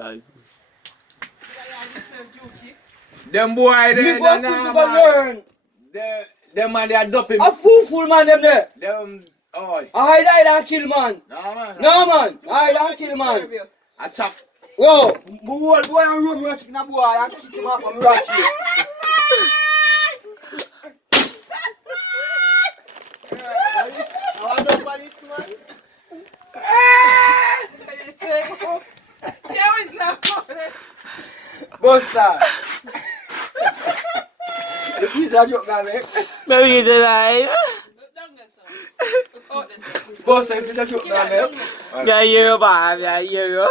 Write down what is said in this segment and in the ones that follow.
call. Them boy they What is gonna learn? Them man they are doping. A fool man them there. Them oh. I hide and kill man. No man. No man. I hide and kill man. I chop. Yo, boy and road rush in a boy and kick him off from ratchet. I want to polish man. Yeah, it's not Buster. The piece of joke now, man. Maybe it's alive. Buster, the piece of joke now, man. Yeah, you, Bob. Yeah, you.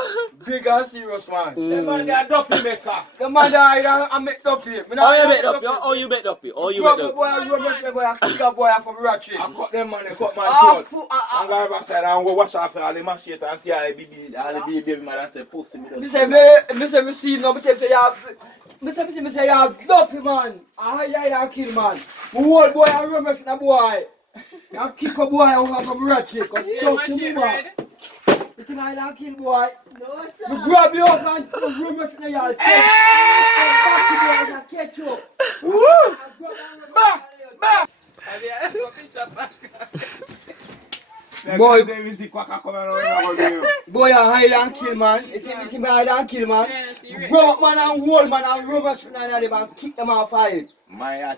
Big and serious, man. Them man they are doping maker. The man died and make up here. Oh, you bet up. Oh, you bet up. Oh, you bet up. Boy, I road rush boy, I kick a boy from ratchet. I cut them man, they cut man Ah, throat. I'm going backside and go wash off all the machete and see all the baby man and say pussy me. Me say me see no, me tell say ya. Me say ya dopey man. I kill man. Me old boy I run rush na boy. I kick a boy over from ratchet. Cause so to boy. You think I kill boy? No, Me sir. grab you up and run rush na yard. Catch you. Boy, boy, I hide and kill man. You think me hide and kill man? Grow up man and old man and run rush na them and kick them off fire. My